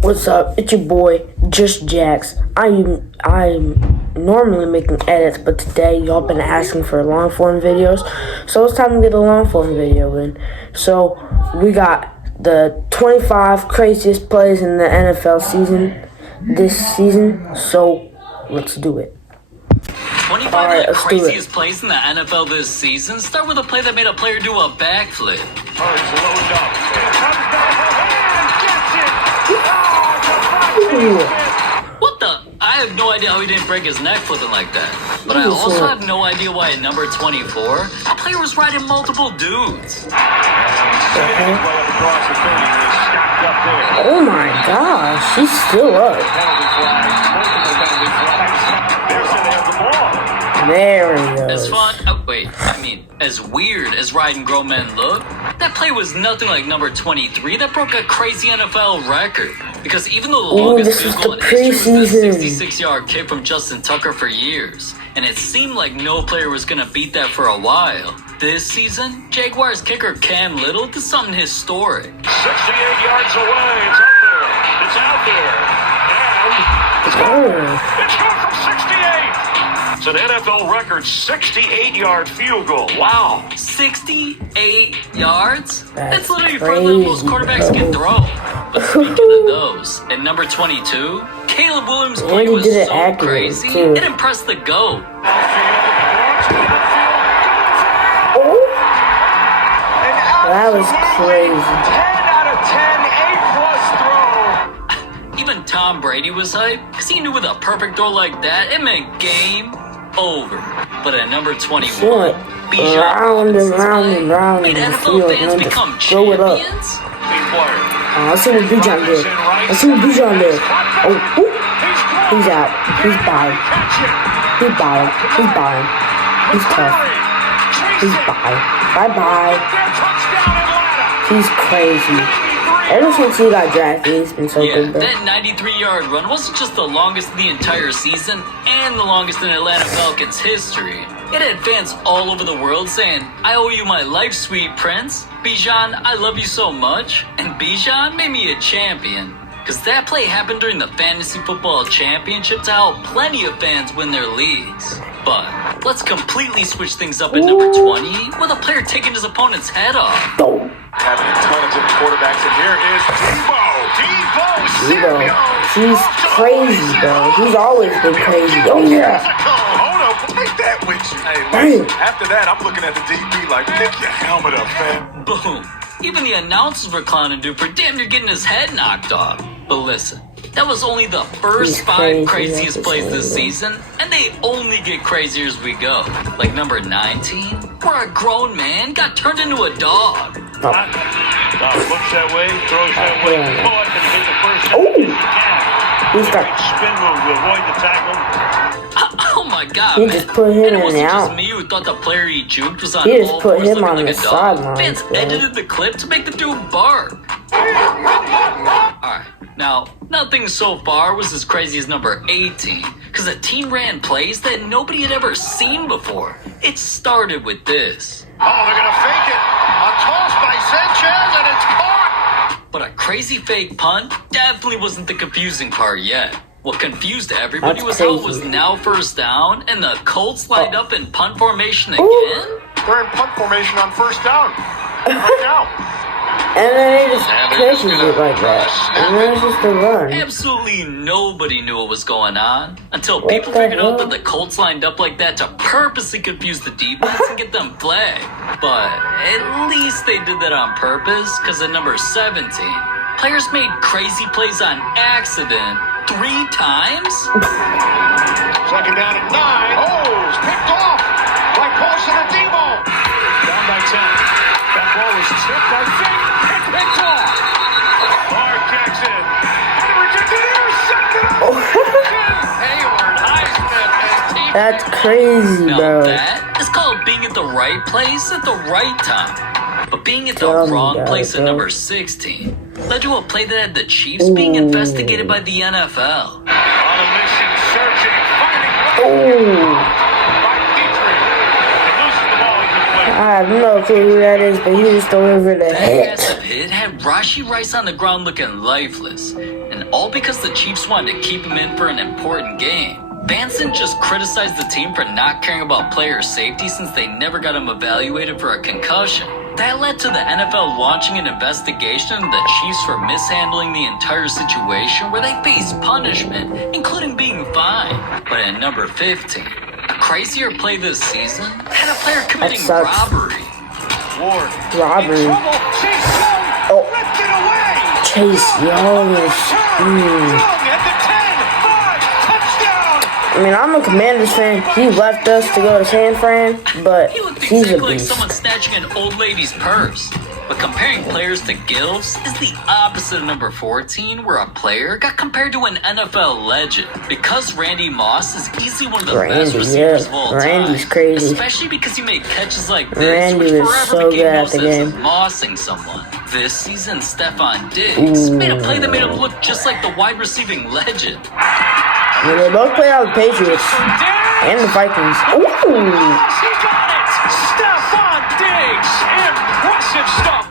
What's up? It's your boy, Just Jax. I'm normally making edits, but today y'all been asking for long form videos, so it's time to get a long form video in. So we got the 25 craziest plays in the NFL season this season. So let's do it. 25 of the craziest plays in the NFL this season. Start with a play that made a player do a backflip. What the? I have no idea how he didn't break his neck flipping like that. But I also have no idea why at number 24, a player was riding multiple dudes. Oh my gosh, she's still up. There he goes. As fun, as weird as riding grown men look, that play was nothing like number 23 that broke a crazy NFL record. Because even though the longest field goal in history was a 66-yard kick from Justin Tucker for years, and it seemed like no player was going to beat that for a while, this season, Jaguars kicker Cam Little did something historic. 68 yards away, it's out there, it's good from 68. It's an NFL record 68-yard field goal. Wow. 68 yards? That's literally crazy, further than most quarterbacks can throw. But speaking of those, at number 22, Caleb Williams' play was so crazy, it impressed the GOAT. That was crazy. 10 out of 10, 8+ throw. Even Tom Brady was hyped, because he knew with a perfect throw like that, it meant game over. But at number 21, round and round and round in the field, and then just throw it up. Let's see what Bijan did. Let's see what Bijan did. Oh, he's out. He's bottom. He's bottom. He's bottom. He's tough. He's bye. Bye-bye. He's crazy. Ever since he got drafted, he's been so good, bro. That 93-yard run wasn't just the longest in the entire season and the longest in Atlanta Falcons history. It had fans all over the world saying, "I owe you my life, sweet prince. Bijan, I love you so much." And Bijan made me a champion. Because that play happened during the Fantasy Football Championship to help plenty of fans win their leagues. But let's completely switch things up at number 20 with a player taking his opponent's head off. Having a ton of different quarterbacks, and here is Debo. He's crazy, bro. He's always been crazy. Oh, yeah. Hold up, take that with you. Hey, listen, after that, I'm looking at the DB like, pick your helmet up, man. Boom. Even the announcers were clowning dude for damn near getting his head knocked off. But listen, that was only the first 5 craziest plays this season, and they only get crazier as we go. Like number 19, where a grown man got turned into a dog. Looks that way, throws that way, caught, and hit the first. He's got spin move to avoid the tackle. Oh my God, he man. just put him and it in wasn't and just out. me who thought the player he juked was on He just all put fours him looking on like the a dog. sidelines, Fans bro. edited the clip to make the dude bark. Alright, now, nothing so far was as crazy as number 18, because the team ran plays that nobody had ever seen before. It started with this. Oh, they're going to fake it. A toss by Sanchez, and it's caught. But a crazy fake punt definitely wasn't the confusing part yet. What confused everybody was how it was now first down, and the Colts lined up in punt formation again? We're in punt formation on first down. Right now. And then they just catches it like that. And then it's just a run. Absolutely nobody knew what was going on until people figured out that the Colts lined up like that to purposely confuse the defense and get them flagged. But at least they did that on purpose, because at number 17, players made crazy plays on accident 3 times? Second down at 9. Oh, it's picked off by Paulson and Debo. Down by 10. That ball was tipped, I think. It's picked off. Lamar Jackson. And a rejected interception. Hayward, Highsmith, and team. That's crazy, Now bro. that is called being at the right place at the right time. But being at the wrong place at number 16 led to a play that had the Chiefs being investigated by the NFL. On a mission, searching, finding. By Petrie. He loses the ball. He can play. I have no clue who that is, but he just delivered a hit. Massive hit had Rashee Rice on the ground looking lifeless, and all because the Chiefs wanted to keep him in for an important game. Fans didn't just criticize the team for not caring about player safety since they never got him evaluated for a concussion. That led to the NFL launching an investigation into the Chiefs for mishandling the entire situation where they faced punishment, including being fined. But at number 15, a crazier play this season had a player committing robbery. Ward. Robbery. In trouble. Chase Young. Oh. Ripped it away. Chase Young is. Young at the 10. 5. Touchdown. I mean, I'm a Commanders fan. He left us to go to San Fran, but He looked he's a exactly like beast. someone snatching an old lady's purse. But comparing players to gilfs is the opposite of number 14, where a player got compared to an NFL legend. Because Randy Moss is easily one of the best receivers of all time. Randy's crazy. Especially because he made catches like this, Randy which was forever so became good at known the as game. mossing someone. This season, Stephon Diggs made a play that made him look just like the wide receiving legend. I mean, they both played out the Patriots and the Vikings. Ooh. He got it. Stephon Diggs. Impressive stuff.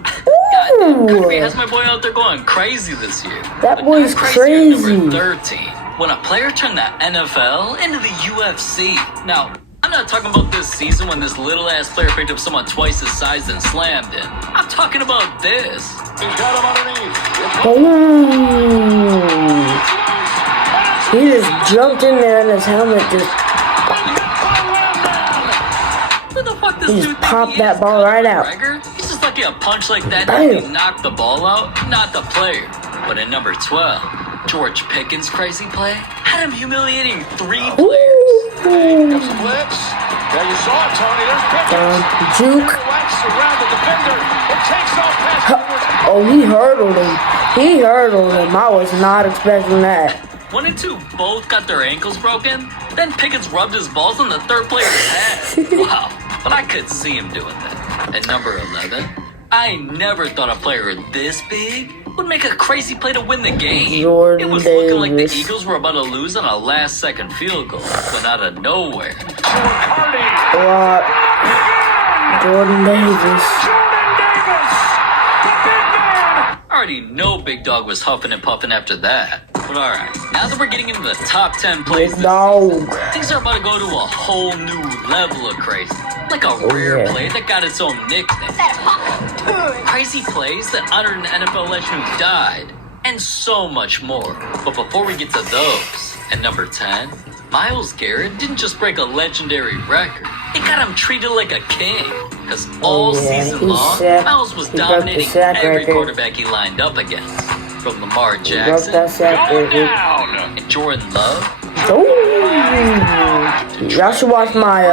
Kirby has my boy out there going crazy this year. That But boy's not crazy at crazy. Number 13, when a player turned the NFL into the UFC. Now, I'm not talking about this season when this little ass player picked up someone twice his size and slammed it. I'm talking about this. He's got him underneath. Boom. He just jumped in there and his helmet just. Who the fuck this He dude just think popped he that is, ball right out. McGregor? He's just lucky a punch like that Damn. didn't knock the ball out, not the player. But at number 12, George Pickens' crazy play had him humiliating 3 players. Ooh. Comes the blitz. Yeah, you saw it, Tony. There's Pickens. Juke. Pirouettes around the defender. It takes off past Edwards. Oh, he hurdled him. He hurdled him. I was not expecting that. 1 and 2 both got their ankles broken. Then Pickens rubbed his balls on the third player's head. Wow, but I could see him doing that. At number 11, I never thought a player this big would make a crazy play to win the game. Jordan It was looking like the Davis. Eagles were about to lose on a last-second field goal, but out of nowhere. What? Jordan Davis. Jordan Davis. The big man. I already know Big Dog was huffing and puffing after that. But alright, now that we're getting into the top 10 plays Big this dog. season, things are about to go to a whole new level of crazy. Like a rare yeah. play that got its own nickname. Crazy plays that honored an NFL legend who died, and so much more. But before we get to those, at number 10, Myles Garrett didn't just break a legendary record, it got him treated like a king. Because all yeah, season he long, sack- Myles was he broke the dominating sack every record. quarterback he lined up against. From Lamar Broke Jackson that sack Going record. down. and Jordan Love. Ooh. Y'all should watch my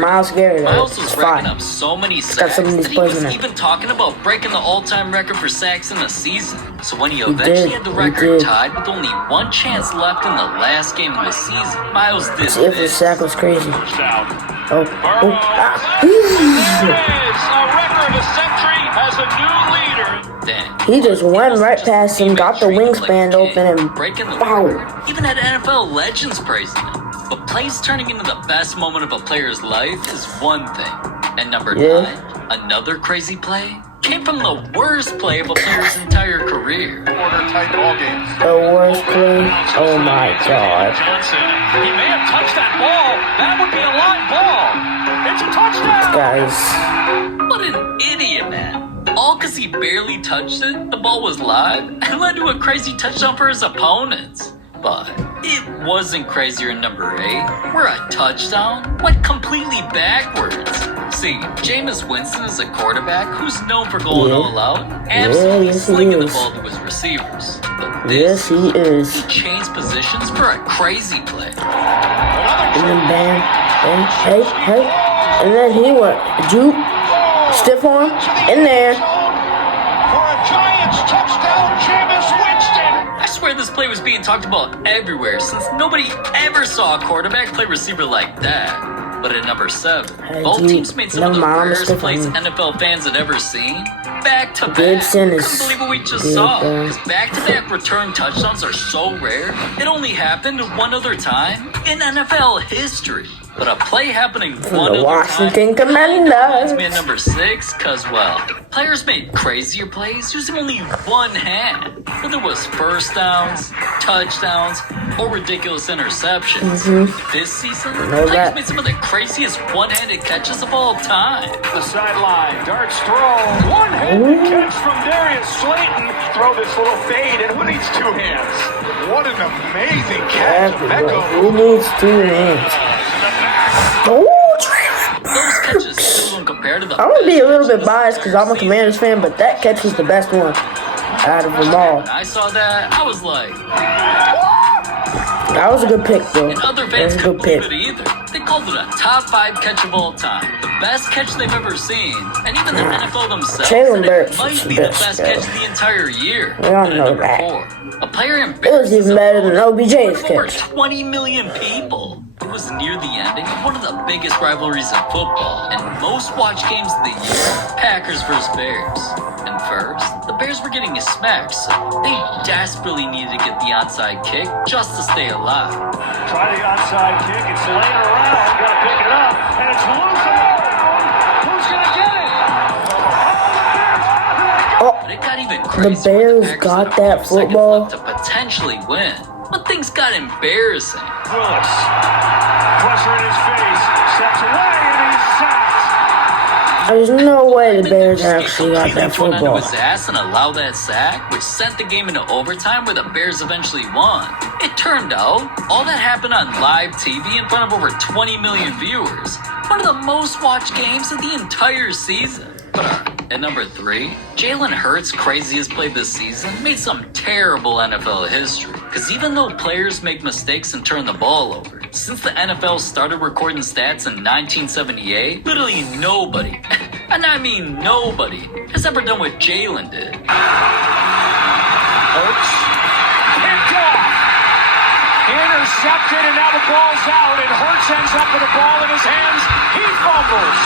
Myles Garrett. Myles was It's racking fine. up so many got sacks some of these that he plays was in it. even talking about breaking the all-time record for sacks in a season. So when he He eventually did, had the he record did. tied with only one chance left in the last game of the season, Myles did If the this. sack was crazy. Touchdown. Oh. Burrow. Ah. There it is. A record, a century has a new leader. Dang. He just went wasn't right just past him, teammate got the treated like wingspan a king, open, and breaking the wow. record. Even had NFL legends praising him. But plays turning into the best moment of a player's life is one thing. And number Yeah. 9, another crazy play came from the worst play of a player's entire career. Quarter tight ball game. The worst play. Oh my god. Johnson. He may have touched that ball. That would be a live ball. It's a touchdown. Guys. What an idiot, man. All because he barely touched it, the ball was live, and led to a crazy touchdown for his opponents. But it wasn't crazier in number 8, where a touchdown went completely backwards. See, Jameis Winston is a quarterback who's known for going Yeah. all out, absolutely yes, he slinging the is. ball to his receivers. But Yes, this, he is. he changed positions for a crazy play. And then bam. And hey. And then he went juke. Stiff arm. In there. For a Giants touchdown, Jameis Winston. I swear this play was being talked about everywhere since nobody ever saw a quarterback play receiver like that. But at number 7, Hey, both dude, teams made some of the never mind, I'm rarest stiff plays on you. NFL fans had ever seen. Back to back. Gibson is Couldn't believe what we just good, saw. bro. Because back-to-back return touchdowns are so rare, it only happened one other time in NFL history. But a play happening From one the other Washington time reminds Commanders. me of number 6, cause well, players made crazier plays using only one hand. Whether it was first downs, touchdowns, or ridiculous interceptions. This season, players that. made some of the craziest one-handed catches of all time. The sideline, darts throw, one-handed catch from Darius Slayton. Throw this little fade, and who needs two hands? What an amazing catch. Who needs 2 hands? Oh, Trey. Those catches still don't compare to the I'm gonna be a little bit best biased because I'm a Commanders fan, but that catch was the best one out of them all. When I saw that, I was like, That was a good pick, though. and other That fans was a couldn't good pick. believe it either. They called it a top 5 catch of all time. The best catch they've ever seen. And even the NFL themselves Jalen said Burks it might was be the the best, best though. catch of the entire year. We all And at know number that. 4, a player It was embarrassed even better than OBJ's over catch. 20 million people. It was near the ending of one of the biggest rivalries in football and most watched games of the year, Packers versus Bears. And first, the Bears were getting smacked, so they desperately needed to get the onside kick just to stay alive. Try the onside kick. It's laying around. Got to pick it up, and it's loose on the ground. Who's going to get it? But it got even crazier. Bears when the Packers got had a that few seconds football. left to potentially win. But things got embarrassing. Willis. Pressure in his face. Steps away, and he's sacked. There's no way the Bears Escape actually got completely that thrown onto football. his ass and allow that sack, which sent the game into overtime where the Bears eventually won. It turned out, all that happened on live TV in front of over 20 million viewers. One of the most watched games of the entire season. But at number 3, Jalen Hurts' craziest play this season made some terrible NFL history. Because even though players make mistakes and turn the ball over, since the NFL started recording stats in 1978, literally nobody, and I mean nobody, has ever done what Jalen did. Hurts. Picked off. Intercepted, and now the ball's out, and Hurts ends up with the ball in his hands. He fumbles.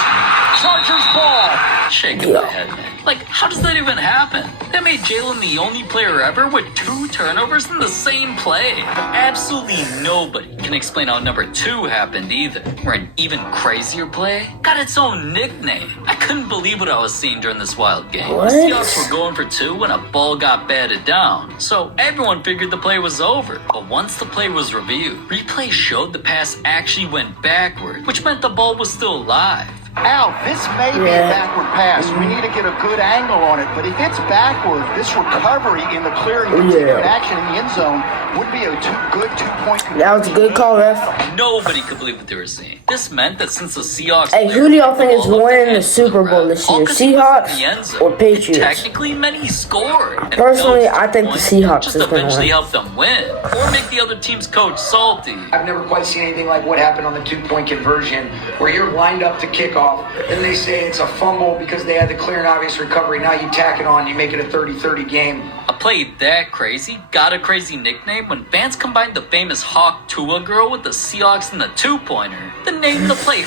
Chargers ball. Shaking my head, man. Like, how does that even happen? That made Jalen the only player ever with 2 turnovers in the same play. Absolutely nobody can explain how number 2 happened either, where an even crazier play got its own nickname. I couldn't believe what I was seeing during this wild game. What? The Seahawks were going for 2 when a ball got batted down, so everyone figured the play was over. But once the play was reviewed, replay showed the pass actually went backward, which meant the ball was still alive. Al, this may be a backward pass. We need to get a good angle on it. But if it's backward, this recovery in the clearing continued action in the end zone would be a good 2-point conversion. That was a good call, ref. Nobody could believe what they were seeing. This meant that since the Seahawks... Hey, who do y'all think is winning the Super Bowl this year? Seahawks or Patriots? Technically, many scored. And Personally, those I think the points Seahawks just is gonna eventually win. help them win, or make the other team's coach salty. I've never quite seen anything like what happened on the 2-point conversion, where you're lined up to kick off, then they say it's a fumble because they had the clear and obvious recovery. Now you tack it on, you make it a 30-30 game. A play that crazy got a crazy nickname when fans combined the famous Hawk Tua girl with the Seahawks and the 2-pointer, then named the play.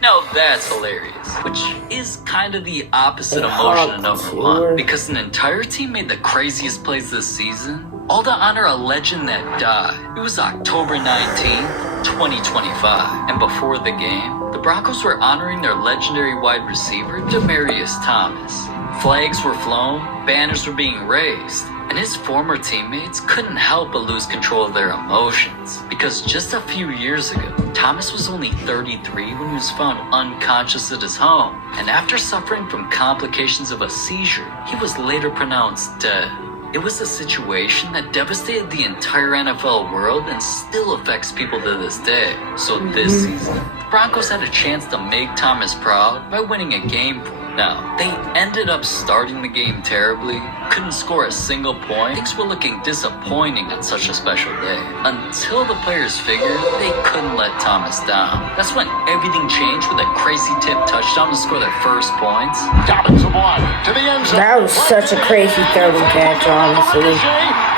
Now that's hilarious, which is kind of the opposite of motion of number 1, because an entire team made the craziest plays this season, all to honor a legend that died. It was October 19th, 2025, and before the game, the Broncos were honoring their legendary wide receiver, Demaryius Thomas. Flags were flown, banners were being raised, and his former teammates couldn't help but lose control of their emotions. Because just a few years ago, Thomas was only 33 when he was found unconscious at his home, and after suffering from complications of a seizure, he was later pronounced dead. It was a situation that devastated the entire NFL world and still affects people to this day. So this season, the Broncos had a chance to make Thomas proud by winning a game for him. Now, they ended up starting the game terribly, couldn't score a single point. Things were looking disappointing on such a special day, until the players figured they couldn't let Thomas down. That's when everything changed with a crazy tip touchdown to score their first points. Dobbins the block to the end zone. That was such a crazy throw and catch, honestly.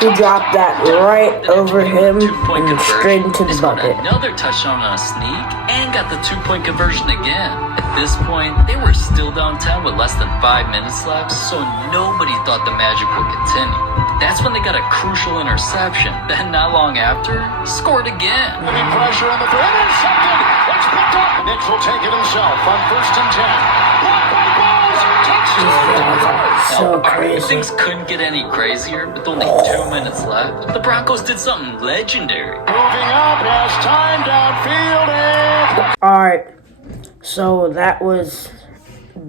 He dropped that right over him Two-point and straight into the They scored bucket. another touchdown on a sneak and got the 2-point conversion again. At this point, they were still down 10 with less than 5 minutes left, so nobody thought the magic would continue. That's when they got a crucial interception. Then not long after, scored again. Heavy pressure on the throw. Intercepted. It's picked up. Nix will take it himself on 1st and 10. Blocked by Bowles. Touchdown. So Now, crazy. things couldn't get any crazier. With only 2 minutes left, the Broncos did something legendary. Moving up as time downfield and Alright, so that was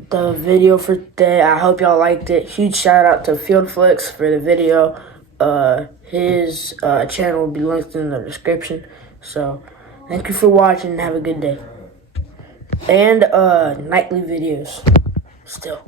the video for today. I hope y'all liked it. Huge shout out to Flix for the video. His channel will be linked in the description. So thank you for watching and have a good day. And nightly videos still.